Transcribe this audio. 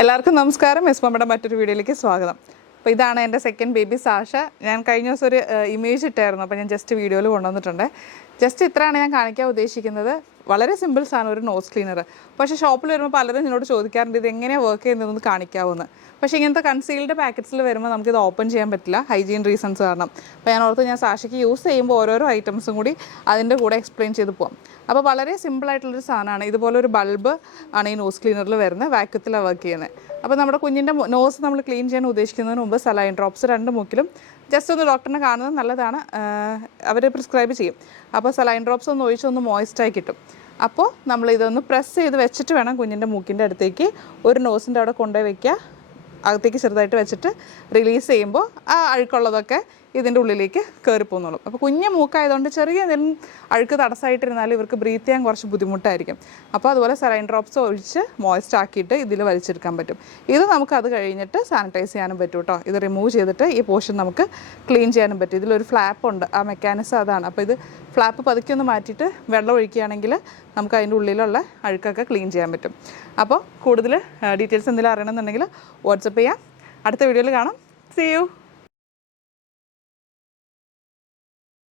എല്ലാവർക്കും നമസ്കാരം. എസ് മമ്മയുടെ മറ്റൊരു വീഡിയോയിലേക്ക് സ്വാഗതം. അപ്പോൾ ഇതാണ് എൻ്റെ സെക്കൻഡ് ബേബി സാഷ. ഞാൻ കഴിഞ്ഞ ദിവസം ഒരു ഇമേജ് ഇട്ടായിരുന്നു, അപ്പോൾ ഞാൻ ജസ്റ്റ് വീഡിയോയിൽ കൊണ്ടുവന്നിട്ടുണ്ട്. ജസ്റ്റ് ഇത്രയാണ് ഞാൻ കാണിക്കാൻ ഉദ്ദേശിക്കുന്നത്. വളരെ സിമ്പിൾ സാധനം, ഒരു നോസ് ക്ലീനർ. പക്ഷേ ഷോപ്പിൽ വരുമ്പോൾ പലരും എന്നോട് ചോദിക്കാറുണ്ട് ഇത് എങ്ങനെയാണ് വർക്ക് ചെയ്യുന്നതെന്ന് കാണിക്കാവുന്ന. പക്ഷേ ഇങ്ങനത്തെ കൺസീൽഡ് പാക്കറ്റ്സിൽ വരുമ്പോൾ നമുക്കിത് ഓപ്പൺ ചെയ്യാൻ പറ്റില്ല, ഹൈജീൻ റീസൺസ് കാരണം. അപ്പോൾ ഞാൻ ഓർത്ത് ഞാൻ സാഷയ്ക്ക് യൂസ് ചെയ്യുമ്പോൾ ഓരോരോ ഐറ്റംസും കൂടി അതിൻ്റെ കൂടെ എക്സ്പ്ലെയിൻ ചെയ്ത് പോകാം. അപ്പോൾ വളരെ സിമ്പിളായിട്ടുള്ളൊരു സാധനമാണ്. ഇതുപോലെ ഒരു ബൾബ് ആണ് ഈ നോസ് ക്ലീനറിൽ വരുന്നത്, വാക്യൂത്തിലാണ് വർക്ക് ചെയ്യുന്നത്. അപ്പോൾ നമ്മുടെ കുഞ്ഞിൻ്റെ നോസ് നമ്മൾ ക്ലീൻ ചെയ്യാൻ ഉദ്ദേശിക്കുന്നതിന് മുമ്പ് സലൈൻ ഡ്രോപ്സ് 2 മൂക്കിലും ജസ്റ്റ് ഒന്ന് ഡോക്ടറിനെ കാണുന്നത് നല്ലതാണ്, അവർ പ്രിസ്ക്രൈബ് ചെയ്യും. അപ്പോൾ സലൈൻ ഡ്രോപ്സ് ഒന്ന് ഒഴിച്ചൊന്ന് മോയിസ്റ്റായി കിട്ടും. അപ്പോൾ നമ്മൾ ഇതൊന്ന് പ്രസ് ചെയ്ത് വെച്ചിട്ട് വേണം കുഞ്ഞിൻ്റെ മൂക്കിൻ്റെ അടുത്തേക്ക് ഒരു നോസിൻ്റെ അവിടെ കൊണ്ടുപോയി വയ്ക്കുക. അകത്തേക്ക് ചെറുതായിട്ട് വെച്ചിട്ട് റിലീസ് ചെയ്യുമ്പോൾ ആ അഴുക്കുള്ളതൊക്കെ ഇതിൻ്റെ ഉള്ളിലേക്ക് കയറിപ്പോന്നോളും. അപ്പോൾ കുഞ്ഞ് മൂക്കായതുകൊണ്ട് ചെറിയ എന്തെങ്കിലും അഴുക്ക് തടസ്സമായിട്ടിരുന്നാലും ഇവർക്ക് ബ്രീത്ത് ചെയ്യാൻ കുറച്ച് ബുദ്ധിമുട്ടായിരിക്കും. അപ്പോൾ അതുപോലെ സലൈൻ ഡ്രോപ്സ് ഒഴിച്ച് മോയ്സ്റ്റ് ആക്കിയിട്ട് ഇതിൽ വലിച്ചെടുക്കാൻ പറ്റും. ഇത് നമുക്ക് അത് കഴിഞ്ഞിട്ട് സാനിറ്റൈസ് ചെയ്യാനും പറ്റും കേട്ടോ. ഇത് റിമൂവ് ചെയ്തിട്ട് ഈ പോർഷൻ നമുക്ക് ക്ലീൻ ചെയ്യാനും പറ്റും. ഇതിലൊരു ഫ്ലാപ്പ് ഉണ്ട്, ആ മെക്കാനിസം അതാണ്. അപ്പോൾ ഇത് ഫ്ലാപ്പ് പതുക്കെ ഒന്ന് മാറ്റിയിട്ട് വെള്ളം ഒഴിക്കുകയാണെങ്കിൽ നമുക്ക് അതിൻ്റെ ഉള്ളിലുള്ള അഴുക്കൊക്കെ ക്ലീൻ ചെയ്യാൻ പറ്റും. അപ്പോൾ കൂടുതൽ ഡീറ്റെയിൽസ് എന്തെങ്കിലും അറിയണമെന്നുണ്ടെങ്കിൽ വാട്സപ്പ് ചെയ്യാം. അടുത്ത വീഡിയോയിൽ കാണാം. See you.